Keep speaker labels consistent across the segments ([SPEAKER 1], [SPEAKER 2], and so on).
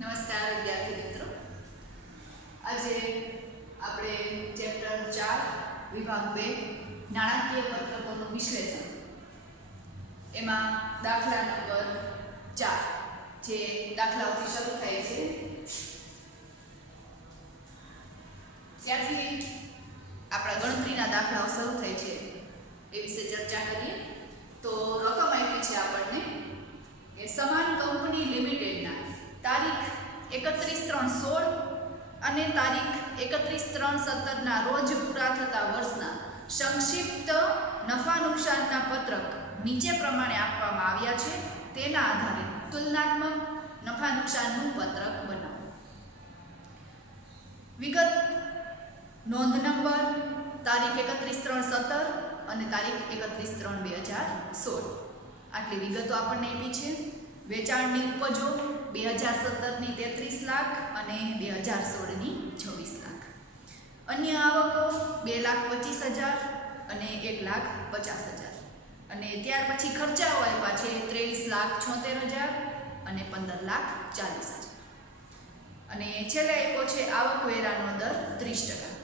[SPEAKER 1] નમસ્કાર, વિદ્યાર્થી મિત્રો. આજે આપણે ચેપ્ટર ચાર, વિભાગ બે, નાણાકીય પત્રકોનું વિશ્લેષણ. એમાં દાખલા નંબર ચાર, જે દાખલાઓથી શરૂ થાય છે. ત્યારથી આપણા ગણતરીના દાખલાઓ શરૂ થાય છે. એ વિશે ચર્ચા કરીએ. તો રકમ આપી છે આપણને. એ સમાન કંપની લિમિટેડના તારીખ એકત્રીસ ત્રણ સોળ અને તારીખ એકત્રીસ ત્રણ સત્તરના રોજ પૂરા થતા વર્ષના સંક્ષિપ્ત નફા નુકસાનના પત્રક નીચે પ્રમાણે આપવામાં આવ્યા છે. તેના આધારે તુલનાત્મક નફા નુકસાનનું પત્રક બનાવો. વિગત નોંધ નંબર, તારીખ એકત્રીસ ત્રણ સત્તર અને તારીખ એકત્રીસ ત્રણ બે હજાર સોળ. આટલી વિગતો આપણને આપી છે. વેચાણની ઉપજો બે હજાર સત્તરની તેત્રીસ લાખ અને બે હજાર સોળની છવ્વીસ લાખ. અન્ય આવકો બે લાખ પચીસ હજાર અને એક લાખ પચાસ હજાર. અને ત્યાર પછી ખર્ચાઓ આવ્યા છે ત્રેવીસ લાખ છોતેર હજાર અને પંદર લાખ ચાલીસ હજાર. અને છેલ્લે આપ્યો છે આવકવેરાનો દર ત્રીસ ટકા.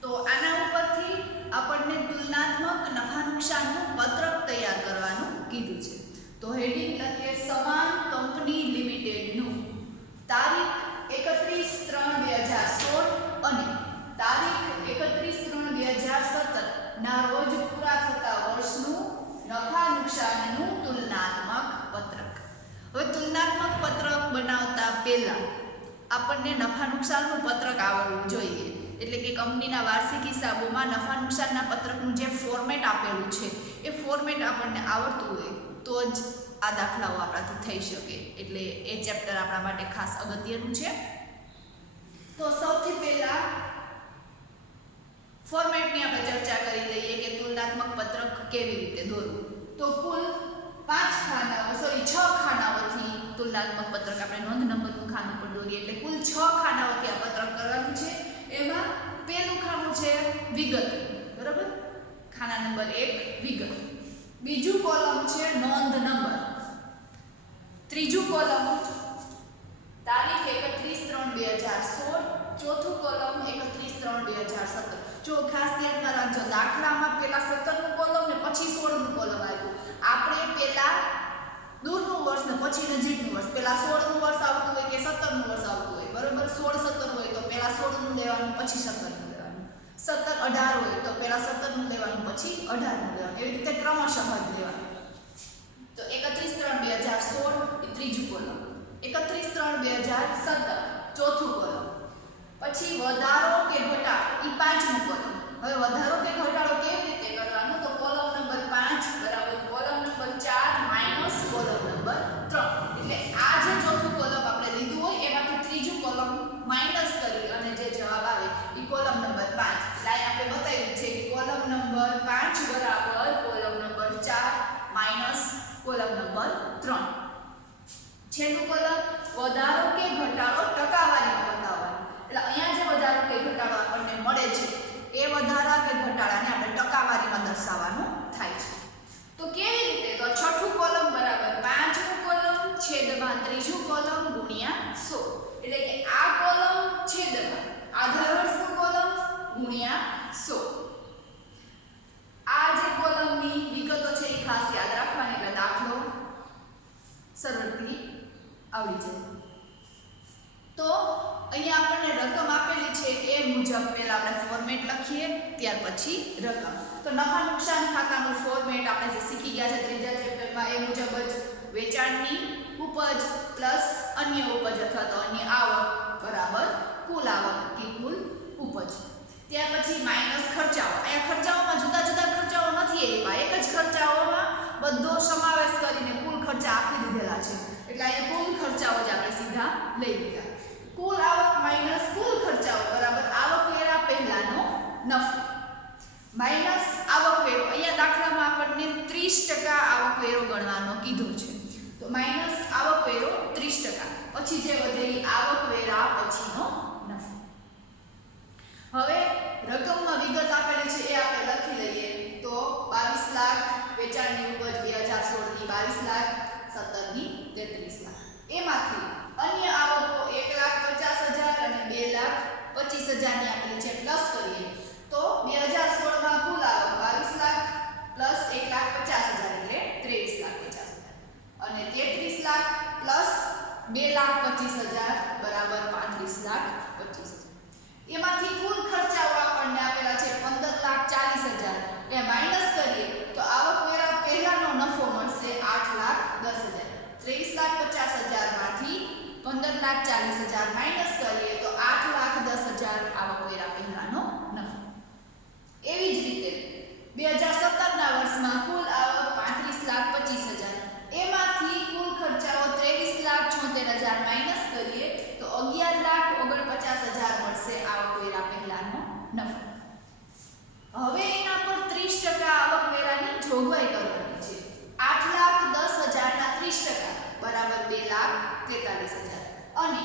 [SPEAKER 1] તો આના ઉપરથી આપણને તુલનાત્મક નફા નુકસાનનું પત્રક તૈયાર કરવાનું કીધું છે. તો હેડિંગ લખીએ સમાન કંપની લિમિટેડનું. તારીખ એકત્રીસ ત્રણ બે હજાર સોળ અને તારીખ એકત્રીસ ત્રણ બે હજાર સત્તર ના રોજ પૂરા થતા વર્ષનું નફા નુકસાનનું તુલનાત્મક પત્રક. હવે તુલનાત્મક પત્રક બનાવતા પહેલા આપણને નફા નુકસાનનું પત્રક આવડવું જોઈએ. એટલે કે કંપનીના વાર્ષિક હિસાબોમાં નફા નુકસાનના પત્રકનું જે ફોર્મેટ આપેલું છે, એ ફોર્મેટ આપણને આવડતું હોય. તો જ આ દાખલાઓ આપણાથી થઈ શકે. એટલે એ ચેપ્ટર આપણા માટે ખાસ અગત્યનું છે. તો સૌથી પહેલા ફોર્મેટની આપણે ચર્ચા કરી લઈએ કે તુલનાત્મક પત્રક કેવી રીતે દોરવું. તો કુલ પાંચ ખાનાઓ સોરી છ ખાનાઓથી તુલનાત્મક પત્રક આપણે નોંધ નંબરનું ખાનું પણ દોરીએ. એટલે કુલ છ ખાનાઓથી આ પત્રક કરવાનું છે. એમાં પહેલું ખાનું છે વિગત. બરાબર? ખાના નંબર એક, વિગત. બીજું કોલમ છે નોંધ નંબર. ત્રીજું કોલમ તારીખ એકત્રીસ ત્રણ બે હજાર સોળ. ચોથું કોલમ એકત્રીસ ત્રણ બે હજાર સત્તર. જો ખાસ ધ્યાનમાં રાખજો, દાખલામાં પેલા સત્તરનું કોલમ ને પછી સોળનું કોલમ આવ્યું. આપણે પેલા દૂરનું વર્ષ ને પછી નજીકનું વર્ષ. પેલા સોળનું વર્ષ આવતું હોય કે સત્તરનું વર્ષ આવતું હોય. બરોબર? સોળ સત્તર હોય તો પેલા સોળનું લેવાનું, પછી સત્તરનું લેવાનું સત્તર અઢાર હોય તો પહેલાં સત્તરનું લેવાનું, પછી અઢારનું લેવાનું. એવી રીતે ક્રમશઃ જ લેવાનું તો એકત્રીસ ત્રણ બે હજાર સોળ એ ત્રીજું કોલમ એકત્રીસ ત્રણ બે હજાર સત્તર ચોથું કોલમ પછી વધારો કે ઘટાડો એ પાંચમું કોલમ હવે વધારો કે ઘટાડો કેવી રીતે કરવાનો તો કોલમ નંબર પાંચ બરાબર કોલમ નંબર ચાર માઇનસ કોલમ નંબર ત્રણ એટલે આ જે ચોથું કોલમ આપણે લીધું હોય એમાંથી ત્રીજું કોલમ માઇનસ કરી અને જે જવાબ આવે એ કોલમ નંબર પાંચ એટલે અહીં આપણે બતાવ્યું છે કે કોલમ નંબર પાંચ બરાબર કોલમ નંબર ચાર માઇનસ કોલમ નંબર ત્રણ છેલ્લું કોલમ વધારો કે ઘટાડો ટકાવારીમાં બતાવવાનો એટલે અહીંયા જે વધારો કે ઘટાડો આપણને મળે છે એ વધારા કે ઘટાડાને આપણે ટકાવારીમાં દર્શાવવાનું થાય છે તો કેવી રીતે તો છઠ્ઠું કોલમ બરાબર પાંચમું કોલમ છેદમાં ત્રીજું કોલમ ગુણ્યા સો એટલે કે આ કોલમ છેદમાં આધાર વર્ષનું કોલમ ગુણ્યા સો આ જે કોલમની વિગતો છે એ ખાસ યાદ રાખવાની એટલે દાખલો સરળથી આવડી જાય તો અહીંયા આપણને રકમ આપેલી છે એ મુજબ પહેલા આપણે ફોર્મેટ લખીએ ત્યાર પછી રકમ તો નફા નુકસાન ખાતાનું ફોર્મેટ આપણે જે શીખી ગયા છે ત્રીજા ચેપ્ટરમાં એ મુજબ જ વેચાણની ઉપજ પ્લસ અન્ય ઉપજ અથવા તો અન્ય આવક બરાબર કુલ આવક કે કુલ ઉપજ. ત્યાર પછી માઇનસ ખર્ચાઓ. અહીંયા ખર્ચાઓમાં જુદા જુદા ખર્ચાઓ નથી એવા એક જ ખર્ચાઓમાં બધો સમાવેશ કરીને કુલ ખર્ચા આપી દીધેલા છે. એટલે અહીંયા કુલ ખર્ચાઓ જ આપણે સીધા લઈ લીધા. કુલ આવક માઇનસ કુલ ખર્ચાઓ બરાબર આવકવેરા પહેલાનો નફો. માઇનસ આવકવેરો અહીંયા દાખલામાં આપણને 30% આવકવેરો ગણવાનો કીધો છે. માઇનસ આવકવેરો 30% પછી જે વધેલી આવકવેરા પછીનો થશે આવકવેરા પહેલાનો નફો. હવે એના પર ત્રીસ ટકા આવકવેરાની જોગવાઈ કરવાની છે. આઠ લાખ દસ હજારના ત્રીસ ટકા, બરાબર બે લાખ તેતાલીસ હજાર. અને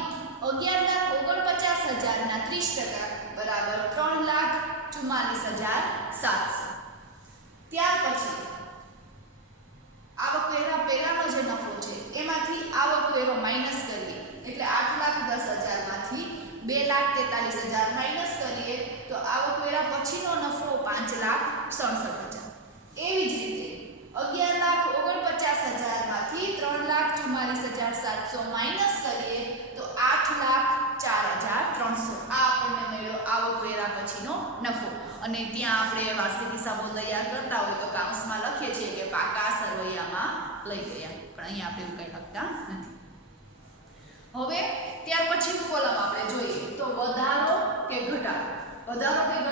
[SPEAKER 1] અગિયાર લાખ ઓગણપચાસ હજારના ત્રીસ ટકા, બરાબર ત્રણ લાખ ચુમ્માલીસ હજાર અને ત્યાં આપણે વાર્ષિક હિસાબો તૈયાર કરતા હોય તો કાઉન્સમાં લખીએ છીએ કે પાકા સરવૈયામાં લઈ ગયા. પણ અહીંયા આપણે એવું કંઈ લખતા નથી. હવે ત્યાર પછીનું કોલમ આપણે જોઈએ. તો વધારો કે ઘટાડો? વધારો કે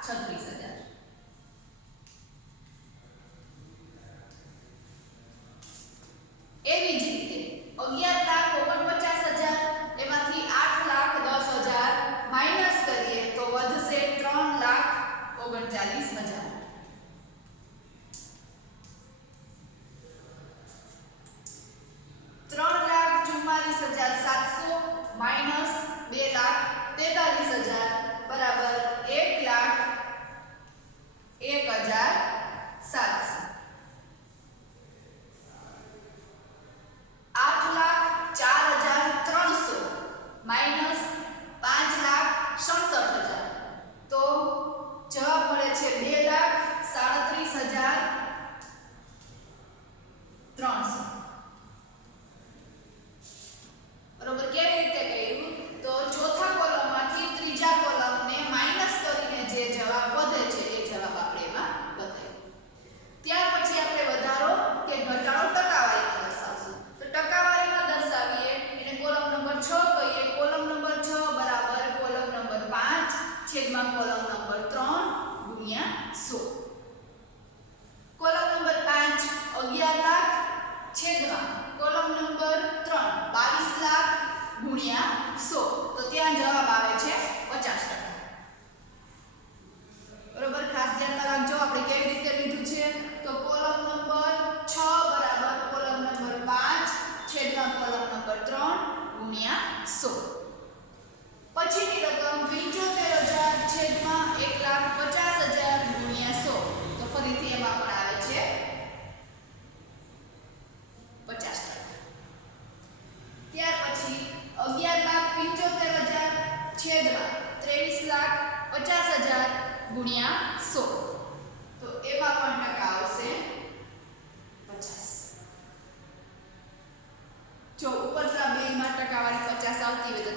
[SPEAKER 1] લાખ છત્રીસ હજાર એવી જ રીતે અગિયાર લાખ ઓગણપચાસ હજાર એમાંથી આઠ લાખ દસ હજાર માઇનસ કરીએ તો વધશે ત્રણ લાખ ઓગણચાલીસ હજાર ગુણ્યા સો. તો ત્યાં જવાબ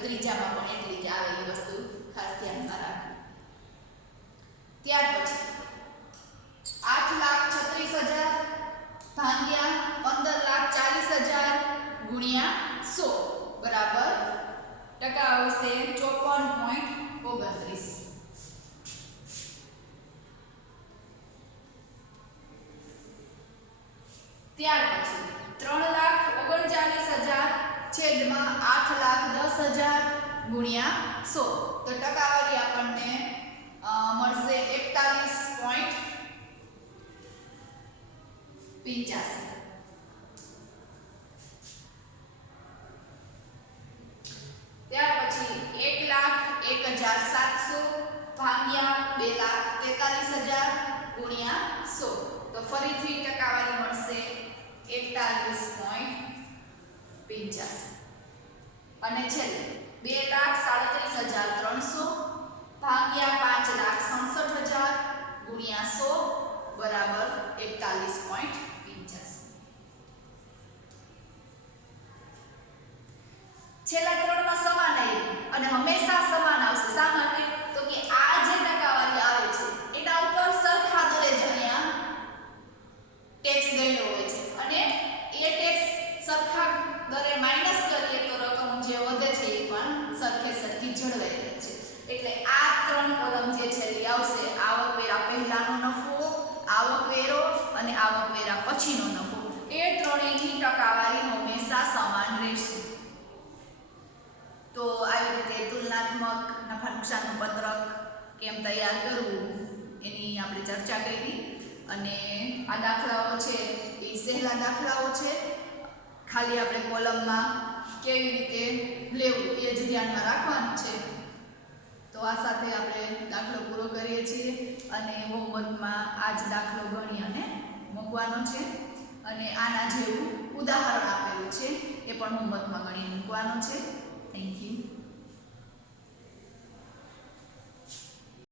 [SPEAKER 1] ત્રીજામાં પણ એટલી જ આવે એ વસ્તુ ખાસ ધ્યાનમાં રાખવી ત્યાર પછી આઠ લાખ છત્રીસ હજાર ભાગ્યા પંદર લાખ ચાલીસ હજાર ગુણ્યા સો બરાબર ટકા આવશે ચોપન પોઈન્ટ ઓગણત્રીસ ત્યાર પછી ત્રણ દસ હજાર ગુણ્યા સો. તો ટકાવારી આપણને મળશે એકતાલીસ પોઈન્ટ પિંચાસી ત્યાર પછી એક લાખ એક હજાર સાતસો ભાગ્યા બે લાખ તેતાલીસ હજાર ગુણ્યા સો. તો ફરીથી ટકાવારી મળશે એકતાલીસ પોઈન્ટ પિંચાસી અને છેલ્લે, બે લાખ સાડત્રીસ હજાર ત્રણસો ભાગ્યા પાંચ લાખ સડસઠ હજાર ગુણ્યા સો બરાબર એકતાલીસ પોઈન્ટ પિંચાસી છેલ્લા ત્રણમાં સમાન આવ્યું અને હંમેશા સમાન આવશે શા માટે તો કે આ જે ટકાવારી આવે છે એના ઉપર સરખા દરે જ અહીંયા ટેક્સ ગયેલો હોય છે અને એ ટેક્સ સરખા દરે માઇનસ કરીએ તો રકમ જે વધે છે એ પણ સરખે સરખી જળવાઈ રહે છે એટલે આ ત્રણ કોલમ જે છેલ્લી આવશે આવકવેરા પહેલાનો નફો આવકવેરો અને આવકવેરા પછીનો નફો એ ત્રણેયની ટકાવારી હંમેશા સમાન રહેશે. તો આવી રીતે તુલનાત્મક નફા નુકસાનનું પત્રક કેમ તૈયાર કરવું એની આપણે ચર્ચા કરી. અને આ દાખલાઓ છે, એ સહેલા દાખલાઓ છે. ખાલી આપણે કોલમમાં કેવી રીતે લેવું એ જ ધ્યાનમાં રાખવાનું છે. તો આ સાથે આપણે દાખલો પૂરો કરીએ છીએ અને હોમવર્કમાં આ જ દાખલો ગણી અને મૂકવાનો છે અને આના જેવું ઉદાહરણ આપેલું છે એ પણ હોમવર્કમાં ગણી મૂકવાનો છે.